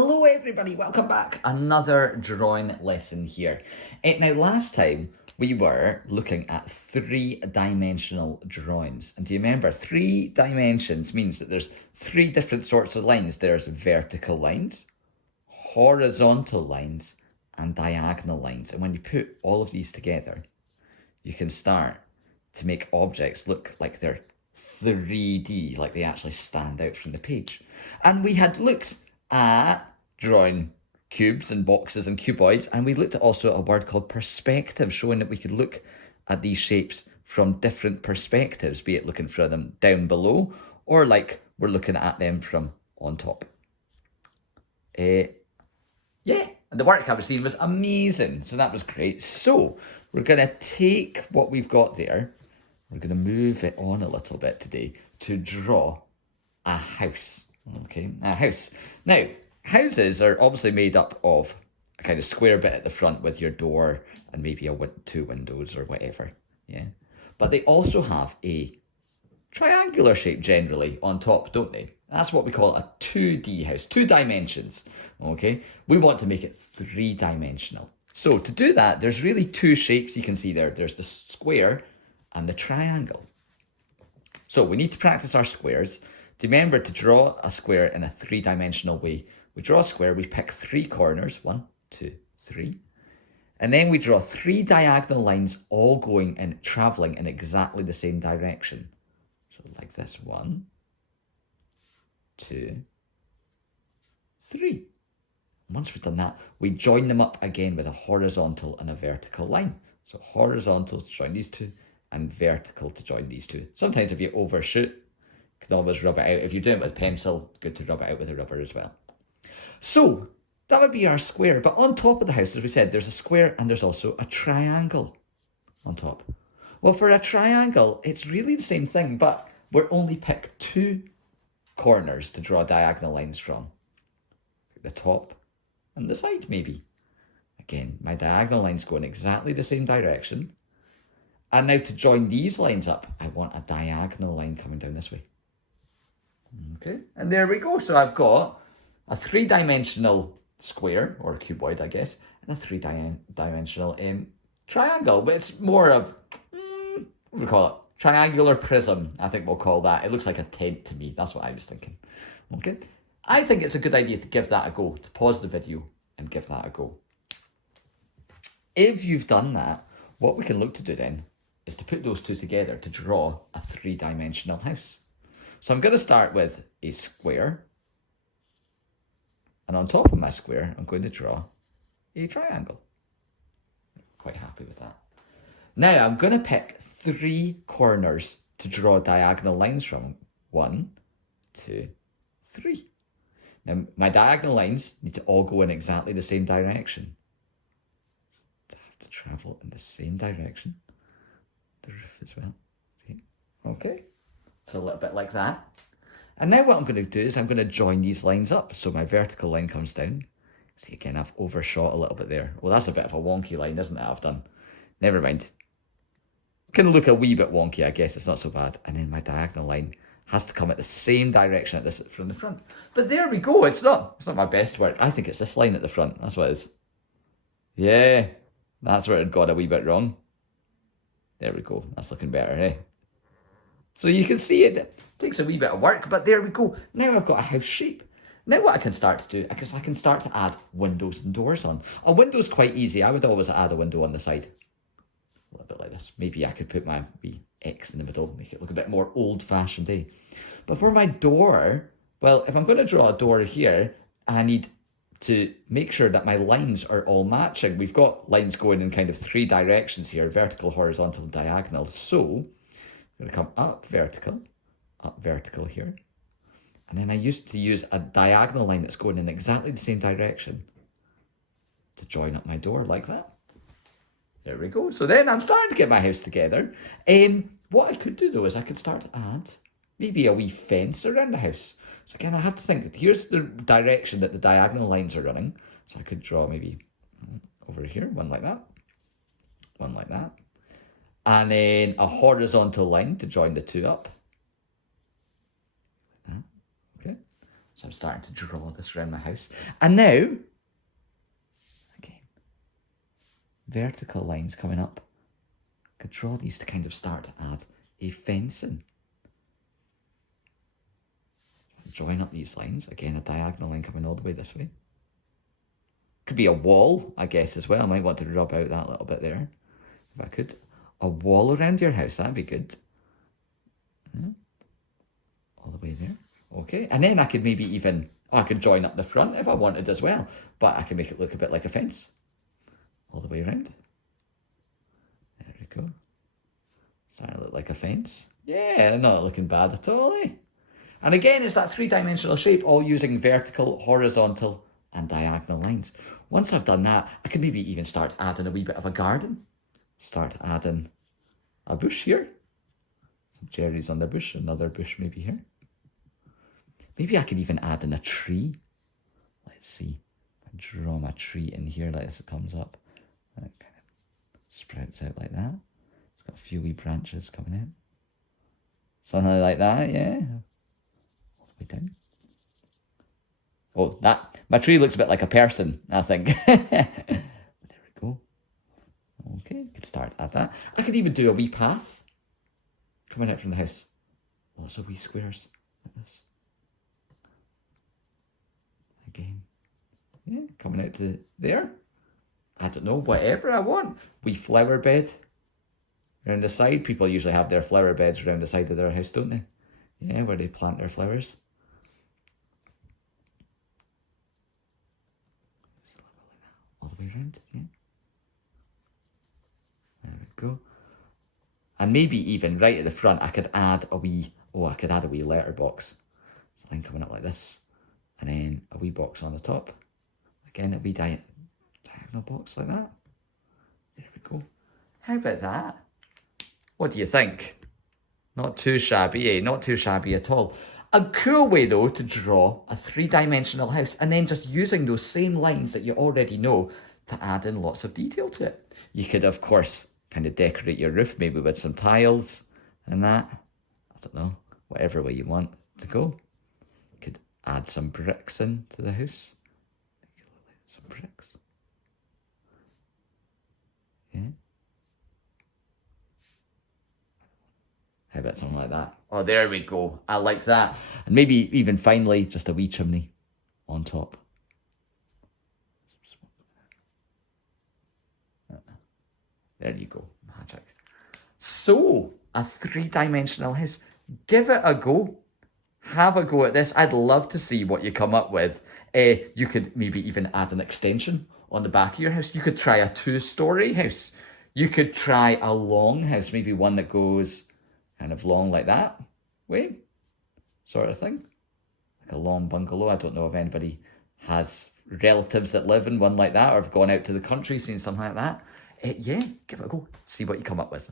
Hello everybody, welcome back. Another drawing lesson here. Now last time we were looking at three-dimensional drawings. And do you remember 3 dimensions means that there's 3 different sorts of lines. There's vertical lines, horizontal lines, and diagonal lines. And when you put all of these together, you can start to make objects look like they're 3D, like they actually stand out from the page. And we had looked at drawing cubes and boxes and cuboids, and we looked at also a word called perspective, showing that we could look at these shapes from different perspectives, be it looking from them down below or like we're looking at them from on top. And the work I was seeing was amazing, so that was great. So we're going to take what we've got there, we're going to move it on a little bit today to draw a house. Okay, a house. Now, houses are obviously made up of a kind of square bit at the front with your door and maybe 2 windows or whatever, yeah? But they also have a triangular shape generally on top, don't they? That's what we call a 2D house, 2 dimensions, okay? We want to make it 3-dimensional. So to do that, there's really 2 shapes you can see there. There's the square and the triangle. So we need to practice our squares. Remember to draw a square in a 3-dimensional way. We draw a square, we pick 3 corners, 1, 2, 3. And then we draw 3 diagonal lines all going and traveling in exactly the same direction. So like this, 1, 2, 3. Once we've done that, we join them up again with a horizontal and a vertical line. So horizontal to join these 2 and vertical to join these 2. Sometimes if you overshoot, you can always rub it out. If you're doing it with pencil, good to rub it out with a rubber as well. So that would be our square. But on top of the house, as we said, there's a square and there's also a triangle on top. Well, for a triangle, it's really the same thing, but we're only pick 2 corners to draw diagonal lines from. The top and the side, maybe. Again, my diagonal lines go in exactly the same direction. And now to join these lines up, I want a diagonal line coming down this way. Okay, and there we go. So I've got a 3-dimensional square, or cuboid, I guess, and a 3-dimensional triangle. But it's more of, what do we call it? Triangular prism, I think we'll call that. It looks like a tent to me. That's what I was thinking. Okay, I think it's a good idea to give that a go, to pause the video and give that a go. If you've done that, what we can look to do then is to put those 2 together to draw a 3-dimensional house. So I'm going to start with a square. And on top of my square, I'm going to draw a triangle. Quite happy with that. Now I'm going to pick 3 corners to draw diagonal lines from. 1, 2, 3. Now my diagonal lines need to all go in exactly the same direction. I have to travel in the same direction. The roof as well. See? Okay. So a little bit like that. And now what I'm going to do is I'm going to join these lines up. So my vertical line comes down. See, again, I've overshot a little bit there. Well, that's a bit of a wonky line, isn't it, I've done? Never mind. Can look a wee bit wonky, I guess. It's not so bad. And then my diagonal line has to come at the same direction at this from the front. But there we go. It's not my best work. I think it's this line at the front. That's what it is. Yeah, that's where it got a wee bit wrong. There we go. That's looking better, eh? So you can see it takes a wee bit of work, but there we go. Now I've got a house shape. Now what I can start to do, I guess I can start to add windows and doors on. A window's quite easy. I would always add a window on the side. A little bit like this. Maybe I could put my wee X in the middle, make it look a bit more old-fashioned, eh? But for my door, well, if I'm going to draw a door here, I need to make sure that my lines are all matching. We've got lines going in kind of 3 directions here, vertical, horizontal, and diagonal. So I'm going to come up vertical here. And then I used to use a diagonal line that's going in exactly the same direction to join up my door like that. There we go. So then I'm starting to get my house together. What I could do though is I could start to add maybe a wee fence around the house. So again, I have to think, here's the direction that the diagonal lines are running. So I could draw maybe over here, one like that, one like that. And then a horizontal line to join the 2 up. Okay. So I'm starting to draw this around my house. And now, again, vertical lines coming up. I could draw these to kind of start to add a fencing. Join up these lines. Again, a diagonal line coming all the way this way. Could be a wall, I guess, as well. I might want to rub out that little bit there. If I could. A wall around your house, that'd be good. All the way there. Okay, and then I could maybe even, I could join up the front if I wanted as well. But I can make it look a bit like a fence. All the way around. There we go. Starting to look like a fence. Yeah, not looking bad at all, eh? And again, it's that three-dimensional shape, all using vertical, horizontal, and diagonal lines. Once I've done that, I can maybe even start adding a wee bit of a garden. Start adding a bush here. Some cherries on the bush, another bush maybe here. Maybe I could even add in a tree. Let's see. I draw my tree in here like this, it comes up. And it kind of sprouts out like that. It's got a few wee branches coming out. Something like that, yeah. All the way down. Oh, my tree looks a bit like a person, I think. There we go. Okay, could start at that. I could even do a wee path coming out from the house. Lots of wee squares like this. Again, yeah, coming out to there. I don't know, whatever I want. Wee flower bed around the side. People usually have their flower beds around the side of their house, don't they? Yeah, where they plant their flowers. All the way around, yeah. There we go. And maybe even right at the front, I could add a wee letterbox. Line coming up like this. And then a wee box on the top. Again, a wee diagonal box like that. There we go. How about that? What do you think? Not too shabby, eh? Not too shabby at all. A cool way, though, to draw a three-dimensional house and then just using those same lines that you already know to add in lots of detail to it. You could, of course, kind of decorate your roof maybe with some tiles and that. I don't know, whatever way you want to go. You could add some bricks into the house. Some bricks. Yeah. How about something like that? Oh, there we go. I like that. And maybe even finally, just a wee chimney on top. There you go. Magic. So, a three-dimensional house. Give it a go. Have a go at this. I'd love to see what you come up with. You could maybe even add an extension on the back of your house. You could try a 2-story house. You could try a long house, maybe one that goes kind of long like that way, sort of thing. Like a long bungalow. I don't know if anybody has relatives that live in one like that or have gone out to the country, seen something like that. Yeah, give it a go. See what you come up with.